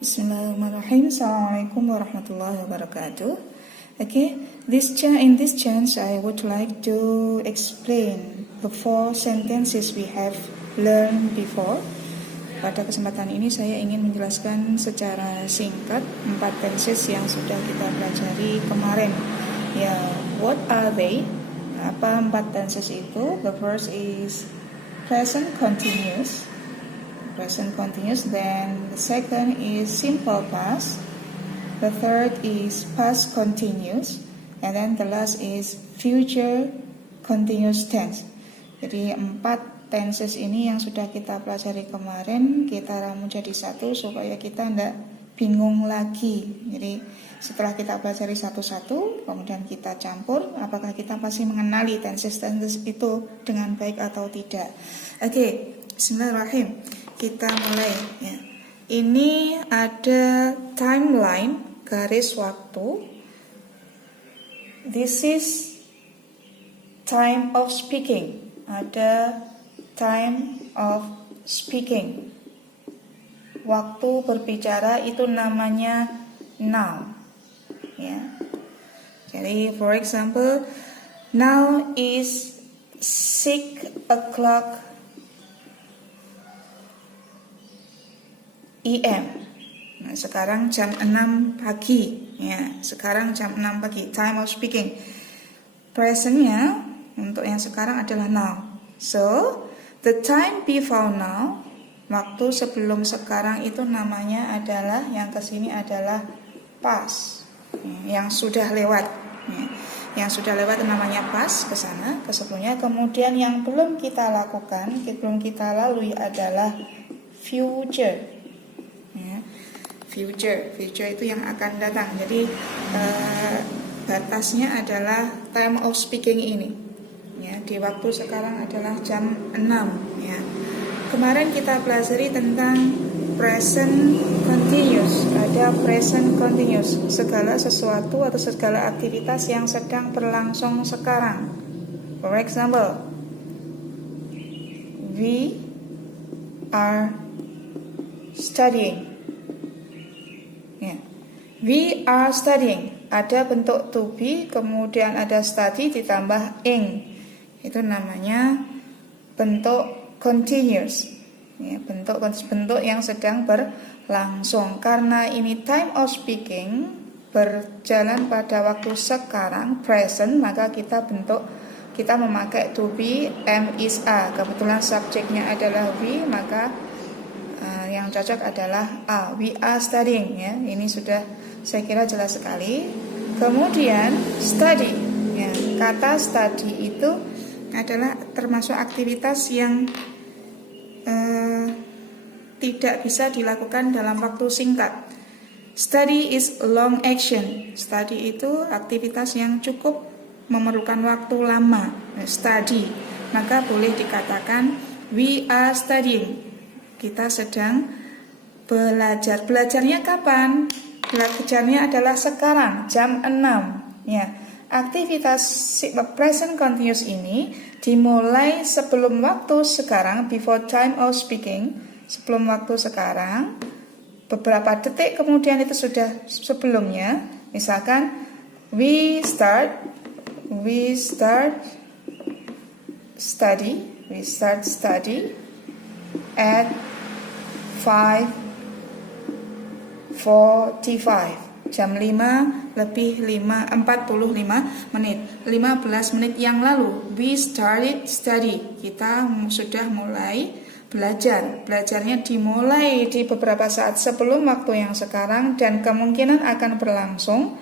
Bismillahirrahmanirrahim. Assalamualaikum warahmatullahi wabarakatuh. Okay, in this chance I would like to explain the 4 sentences we have learned before. Pada kesempatan ini saya ingin menjelaskan secara singkat 4 tenses yang sudah kita pelajari kemarin. Ya, what are they? Apa 4 tenses itu? The first is present continuous. Then the second is simple past, the third is past continuous, and then the last is future continuous tense. Jadi 4 tenses ini yang sudah kita pelajari kemarin kita ramu jadi satu supaya kita tidak bingung lagi. Jadi setelah kita pelajari satu-satu kemudian kita campur, apakah kita pasti mengenali tenses-tenses itu dengan baik atau tidak. Oke, bismillahirrahmanirrahim. Kita mulai ya. Ini ada timeline, garis waktu. This is time of speaking. Ada time of speaking. Waktu berbicara itu namanya now. Ya. Jadi for example, now is 6 o'clock AM. Nah, sekarang jam 6 pagi. Ya, sekarang jam 6 pagi. Time of speaking. Presentnya untuk yang sekarang adalah now. So, the time before now, waktu sebelum sekarang itu namanya adalah, yang kesini adalah past. Yang sudah lewat. Yang sudah lewat namanya past, ke sana, ke sebelumnya. Kemudian yang belum kita lakukan, belum kita lalui adalah future. Future itu yang akan datang. Jadi batasnya adalah time of speaking ini. Ya, di waktu sekarang adalah jam 6. Ya. Kemarin kita pelajari tentang present continuous. Ada present continuous, segala sesuatu atau segala aktivitas yang sedang berlangsung sekarang. For example, we are studying. We are studying. Ada bentuk to be, kemudian ada study ditambah ing. Itu namanya bentuk continuous. Ya, bentuk yang sedang berlangsung. Karena ini time of speaking berjalan pada waktu sekarang, present, maka kita memakai to be, am, is, are. Kebetulan subjeknya adalah we, maka yang cocok adalah we are studying. Ya, ini sudah saya kira jelas sekali. Kemudian study, ya, kata study itu adalah termasuk aktivitas yang tidak bisa dilakukan dalam waktu singkat. Study is long action. Study itu aktivitas yang cukup memerlukan waktu lama. Study, maka boleh dikatakan we are studying. Kita sedang belajar. Belajarnya kapan? Belajarnya adalah sekarang, jam 6. Ya. Aktivitas present continuous ini dimulai sebelum waktu sekarang, before time of speaking, sebelum waktu sekarang. Beberapa detik kemudian itu sudah sebelumnya. Misalkan we start study at 5:45. Jam 5 lebih 45 menit. 15 menit yang lalu we started study. Kita sudah mulai belajar. Belajarnya dimulai di beberapa saat sebelum waktu yang sekarang dan kemungkinan akan berlangsung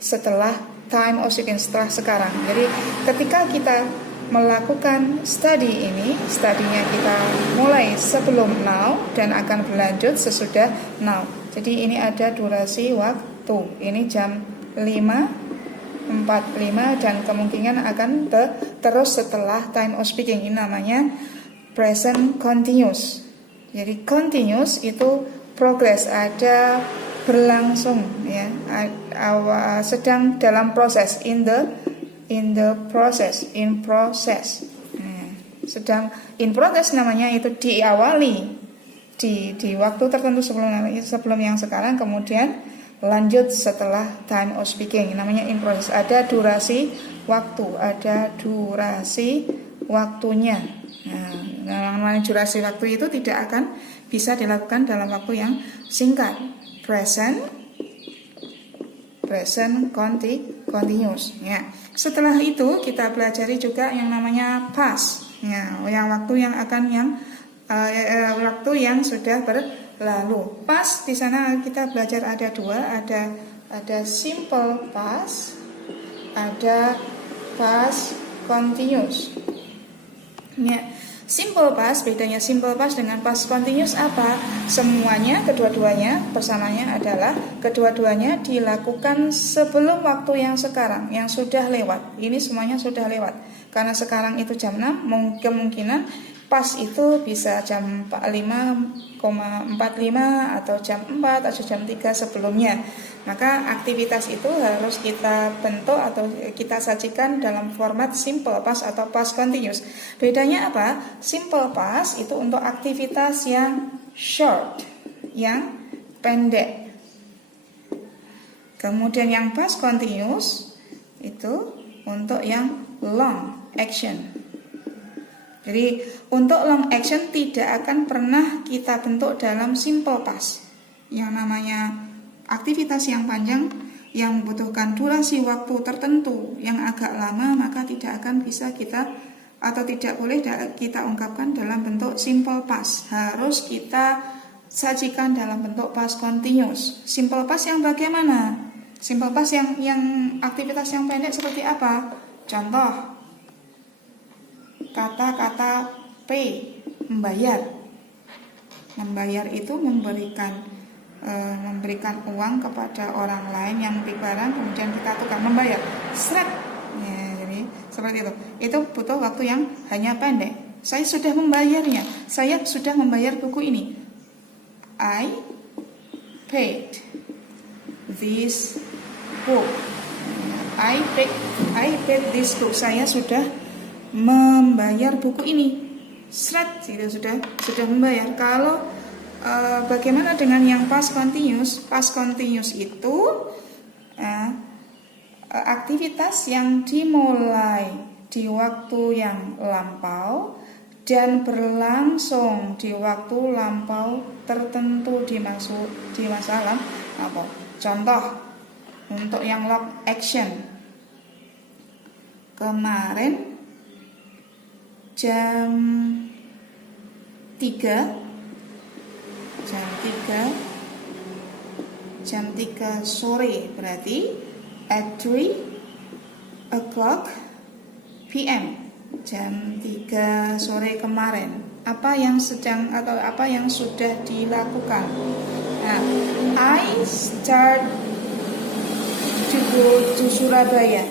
setelah time of speaking, setelah sekarang. Jadi ketika kita melakukan study ini, studinya kita mulai sebelum now dan akan berlanjut sesudah now. Jadi ini ada durasi waktu. Ini jam 5:45 dan kemungkinan akan terus setelah time of speaking. Ini namanya present continuous. Jadi continuous itu progress, ada berlangsung, ya, sedang dalam proses, in process. Sedang in progress namanya itu diawali. di waktu tertentu sebelum yang sekarang, kemudian lanjut setelah time of speaking, namanya in process. Ada durasi waktunya. Nah, namanya durasi waktu itu tidak akan bisa dilakukan dalam waktu yang singkat. Present continuous. Ya. Setelah itu kita pelajari juga yang namanya past. Ya, waktu yang sudah berlalu. Past di sana kita belajar ada dua, ada simple past, ada past continuous. Ya. Simple past, bedanya simple past dengan past continuous apa? Kedua-duanya bersamanya adalah kedua-duanya dilakukan sebelum waktu yang sekarang, yang sudah lewat. Ini semuanya sudah lewat. Karena sekarang itu jam 6, kemungkinan past itu bisa jam 5,45 atau jam 4 atau jam 3 sebelumnya. Maka aktivitas itu harus kita bentuk atau kita sajikan dalam format simple past atau past continuous. Bedanya apa? Simple past itu untuk aktivitas yang short, yang pendek. Kemudian yang past continuous itu untuk yang long action. Jadi untuk long action tidak akan pernah kita bentuk dalam simple past. Yang namanya aktivitas yang panjang yang membutuhkan durasi waktu tertentu yang agak lama, maka tidak akan bisa kita atau tidak boleh kita ungkapkan dalam bentuk simple past. Harus kita sajikan dalam bentuk past continuous. Simple past yang bagaimana? Simple past yang aktivitas yang pendek seperti apa? Contoh kata-kata pay, membayar. Membayar itu memberikan uang kepada orang lain yang membeli barang, kemudian kita tukar membayar. Seret. Ya, jadi seperti itu. Itu butuh waktu yang hanya pendek. Saya sudah membayarnya. Saya sudah membayar buku ini. I paid this book. I paid this book. Saya sudah membayar buku ini. Seret, itu sudah membayar. Kalau bagaimana dengan yang past continuous? Past continuous itu aktivitas yang dimulai di waktu yang lampau dan berlangsung di waktu lampau tertentu di masa lampau. Contoh untuk yang long action, kemarin jam 3 sore, berarti at 3 o'clock PM, jam 3 sore kemarin. Apa yang sudah dilakukan? Nah, I start to go to Surabaya.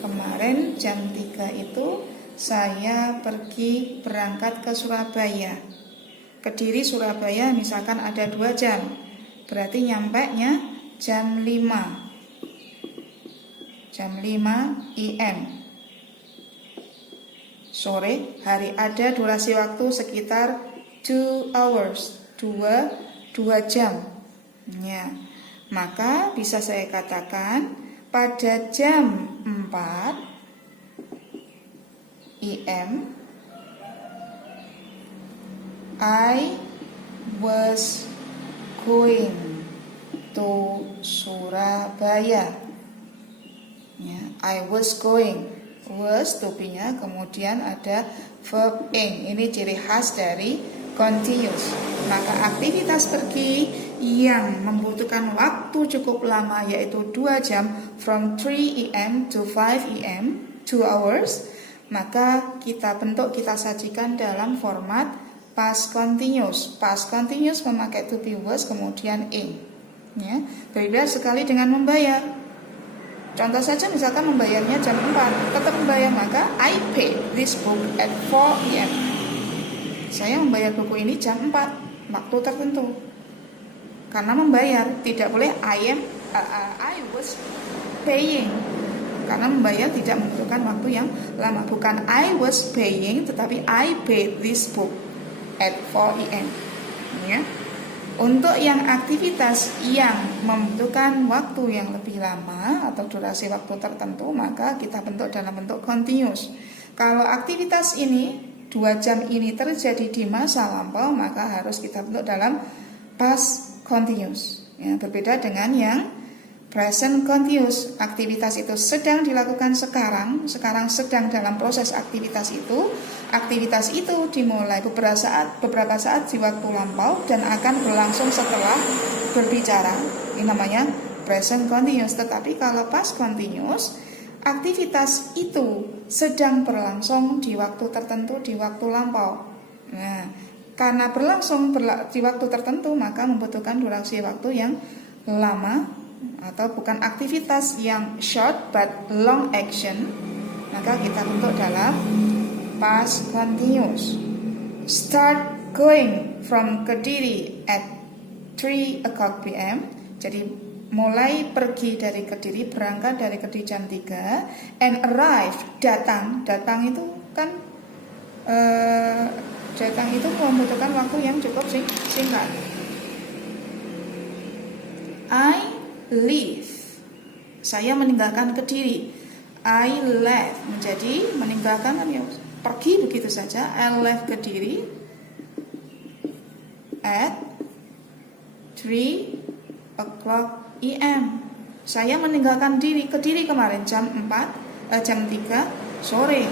Kemarin jam 3 itu saya berangkat ke Surabaya. Kediri Surabaya misalkan ada 2 jam, berarti nyampainya jam 5 IM sore hari. Ada durasi waktu sekitar 2 hours, 2 jam ya. Maka bisa saya katakan pada jam 4 IM I was going to Surabaya. Ya, I was going. Was to be-nya, kemudian ada verb ing. Ini ciri khas dari continuous. Maka aktivitas pergi yang membutuhkan waktu cukup lama, yaitu 2 jam, from 3 AM to 5 AM, 2 hours, maka kita sajikan dalam format past continuous. Past continuous memakai to be was kemudian ing. Ya, berbeda sekali dengan membayar. Contoh saja misalkan membayarnya jam 4, tetap membayar, maka I paid this book at 4 PM. Saya membayar buku ini jam 4, waktu tertentu. Karena membayar, tidak boleh I was paying. Karena membayar tidak membutuhkan waktu yang lama. Bukan I was paying, tetapi I paid this book at 4 AM. ya. Untuk yang aktivitas yang membutuhkan waktu yang lebih lama atau durasi waktu tertentu, maka kita bentuk dalam bentuk continuous. Kalau aktivitas ini 2 jam ini terjadi di masa lampau, maka harus kita bentuk dalam past continuous. Ya, berbeda dengan yang present continuous. Aktivitas itu sedang dilakukan sekarang sedang dalam proses aktivitas itu. Aktivitas itu dimulai beberapa saat di waktu lampau dan akan berlangsung setelah berbicara. Ini namanya present continuous. Tetapi kalau past continuous, aktivitas itu sedang berlangsung di waktu tertentu di waktu lampau. Nah, karena berlangsung di waktu tertentu, maka membutuhkan durasi waktu yang lama, atau bukan aktivitas yang short but long action, maka kita bentuk dalam past continuous. Start going from Kediri at 3 o'clock p.m. Jadi mulai pergi dari Kediri, berangkat dari Kediri jam 3, and arrive, datang itu kan datang itu membutuhkan waktu yang cukup singkat. I leave, saya meninggalkan Kediri. I left menjadi meninggalkan, pergi begitu saja. I left Kediri at 3 o'clock a.m. Saya meninggalkan Kediri kemarin jam 3 sore.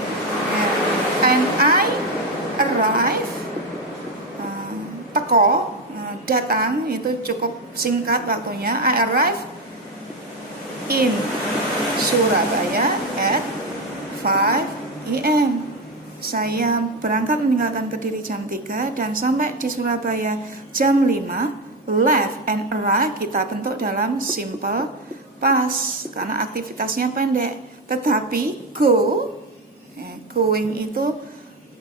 And I arrive, teko, datang itu cukup singkat waktunya. I arrive in Surabaya at 5 a.m. Saya berangkat meninggalkan Kediri jam 3 dan sampai di Surabaya jam 5. Left and arrive kita bentuk dalam simple past karena aktivitasnya pendek. Tetapi going itu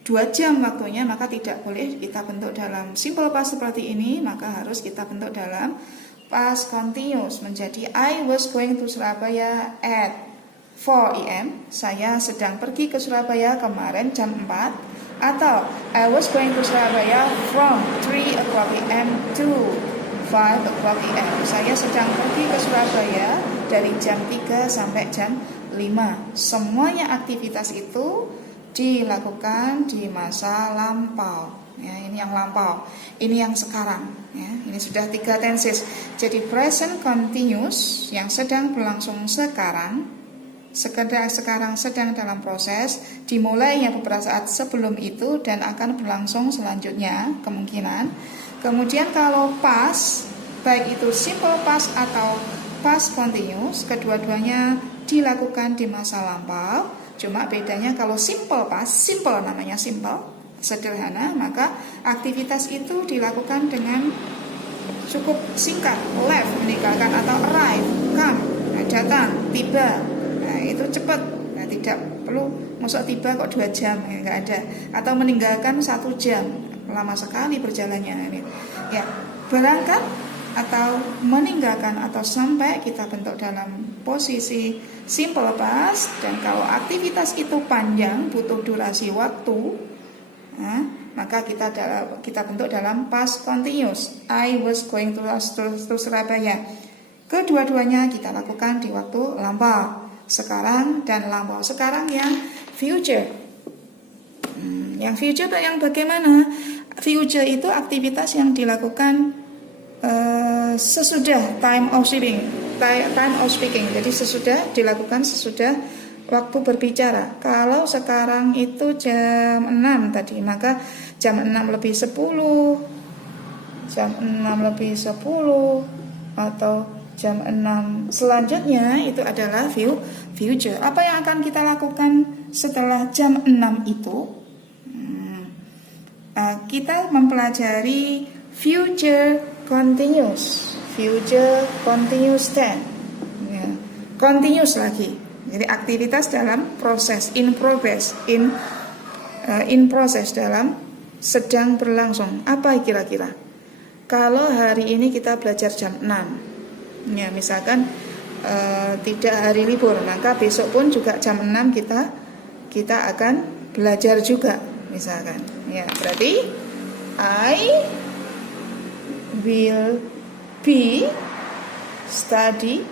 2 jam waktunya, maka tidak boleh kita bentuk dalam simple past seperti ini, maka harus kita bentuk dalam past continuous menjadi I was going to Surabaya at 4 a.m. Saya sedang pergi ke Surabaya kemarin jam 4. Atau I was going to Surabaya from 3 o'clock a.m. to 5 o'clock a.m. Saya sedang pergi ke Surabaya dari jam 3 sampai jam 5. Semuanya aktivitas itu dilakukan di masa lampau. Ya, ini yang lampau. Ini yang sekarang. Ya, ini sudah 3 tenses. Jadi present continuous yang sedang berlangsung sekarang sedang dalam proses, dimulainya beberapa saat sebelum itu dan akan berlangsung selanjutnya kemungkinan. Kemudian kalau past, baik itu simple past atau past continuous, kedua-duanya dilakukan di masa lampau. Cuma bedanya kalau simple past, simple namanya simple, sederhana, maka aktivitas itu dilakukan dengan cukup singkat. Left meninggalkan atau arrive, come datang, tiba. Nah, itu cepat. Nah, tidak perlu masuk tiba kok 2 jam, ya, enggak ada. Atau meninggalkan 1 jam, lama sekali berjalannya. Ya, berangkat atau meninggalkan atau sampai kita bentuk dalam posisi simple past. Dan kalau aktivitas itu panjang, butuh durasi waktu, nah, maka kita bentuk dalam past continuous. I was going to Surabaya. Kedua-duanya kita lakukan di waktu lampau, sekarang dan lampau. Sekarang yang future. Yang future itu yang bagaimana? Future itu aktivitas yang dilakukan sesudah time of speaking. Jadi dilakukan sesudah waktu berbicara. Kalau sekarang itu jam 6 tadi, maka jam 6 lebih 10, jam 6 lebih 10 atau jam 6 selanjutnya itu adalah future. Apa yang akan kita lakukan setelah jam 6 itu? Kita mempelajari future continuous tense. Ya. Continuous lagi. Jadi aktivitas dalam proses, in process, dalam sedang berlangsung. Apa kira-kira? Kalau hari ini kita belajar jam 6. Ya, misalkan tidak hari libur, maka besok pun juga jam 6 kita akan belajar juga, misalkan. Ya, berarti I will be studying.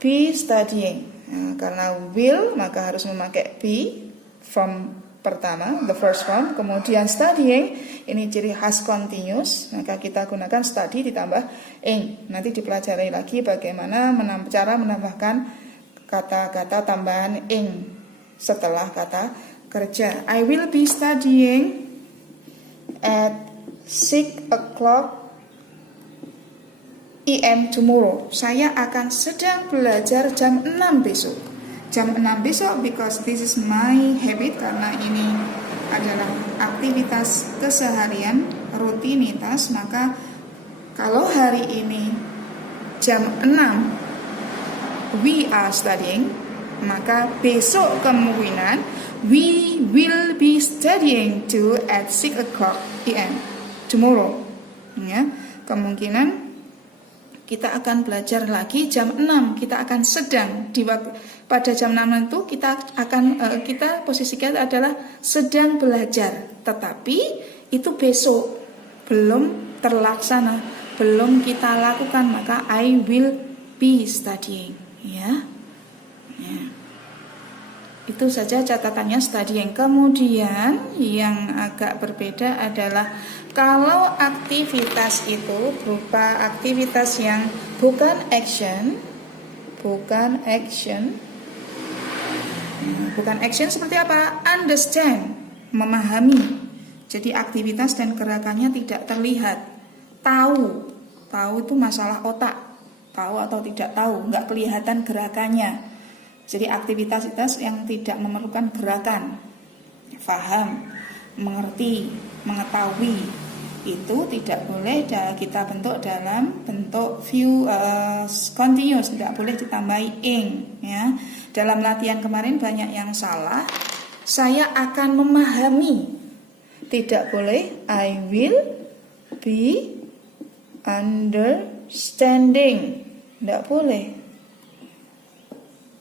Be studying. Nah, karena will maka harus memakai be form pertama, the first form. Kemudian studying, ini ciri khas continuous, maka kita gunakan study ditambah ing. Nanti dipelajari lagi bagaimana cara menambahkan kata-kata tambahan ing setelah kata kerja. I will be studying at 6 o'clock AM tomorrow. Saya akan sedang belajar jam 6 besok. Jam 6 besok because this is my habit, karena ini adalah aktivitas keseharian, rutinitas. Maka kalau hari ini jam 6 we are studying, maka besok kemungkinan we will be studying too at 6 o'clock AM tomorrow. Ya, kemungkinan kita akan belajar lagi jam 6. Kita akan sedang pada jam 6 itu kita posisikan adalah sedang belajar. Tetapi itu besok belum terlaksana, belum kita lakukan, maka I will be studying. Ya. Itu saja catatannya studying. Kemudian yang agak berbeda adalah kalau aktivitas itu berupa aktivitas yang bukan action seperti apa? Understand, memahami. Jadi aktivitas dan gerakannya tidak terlihat. Tahu itu masalah otak. Tahu atau tidak tahu, nggak kelihatan gerakannya. Jadi aktivitas yang tidak memerlukan gerakan, faham, mengerti, mengetahui, itu tidak boleh kita bentuk dalam bentuk view continuous, tidak boleh ditambahi ing. Ya. Dalam latihan kemarin banyak yang salah. Saya akan memahami, tidak boleh I will be understanding, tidak boleh.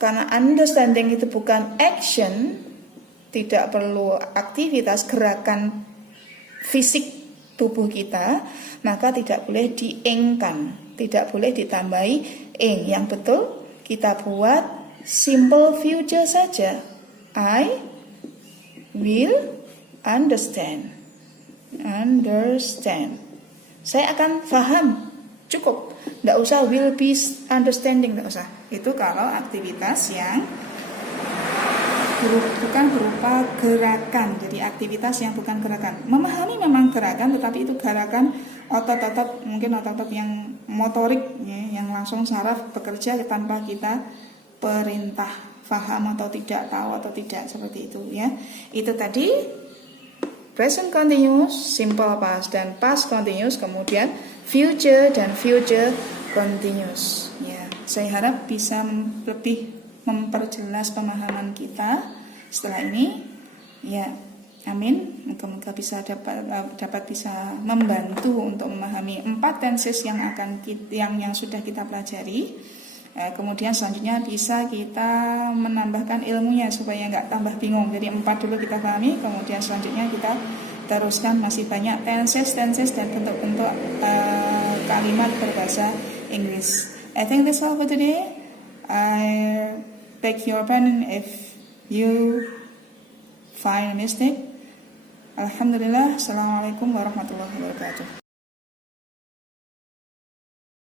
Karena understanding itu bukan action, tidak perlu aktivitas gerakan fisik tubuh kita, maka tidak boleh diingkan, tidak boleh ditambahi ing. Yang betul kita buat simple future saja. I will understand. Saya akan paham, cukup. Tidak usah will be understanding, tidak usah. Itu kalau aktivitas yang bukan berupa gerakan. Jadi aktivitas yang bukan gerakan. Memahami memang gerakan, tetapi itu gerakan otot-otot, mungkin otot-otot yang motorik, ya, yang langsung saraf bekerja tanpa kita perintah, paham atau tidak, tahu atau tidak, seperti itu. Ya, itu tadi present continuous, simple past dan past continuous, kemudian future dan future continuous. Ya, saya harap bisa lebih memperjelas pemahaman kita setelah ini. Ya, amin. Moga-moga bisa dapat bisa membantu untuk memahami 4 tenses yang sudah kita pelajari. Kemudian selanjutnya bisa kita menambahkan ilmunya supaya nggak tambah bingung. Jadi 4 dulu kita pahami, kemudian selanjutnya kita teruskan masih banyak tenses dan bentuk-bentuk kalimat berbahasa Inggris. I think that's all for today. I beg your pardon if you find a mistake. Alhamdulillah. Assalamualaikum warahmatullahi wabarakatuh.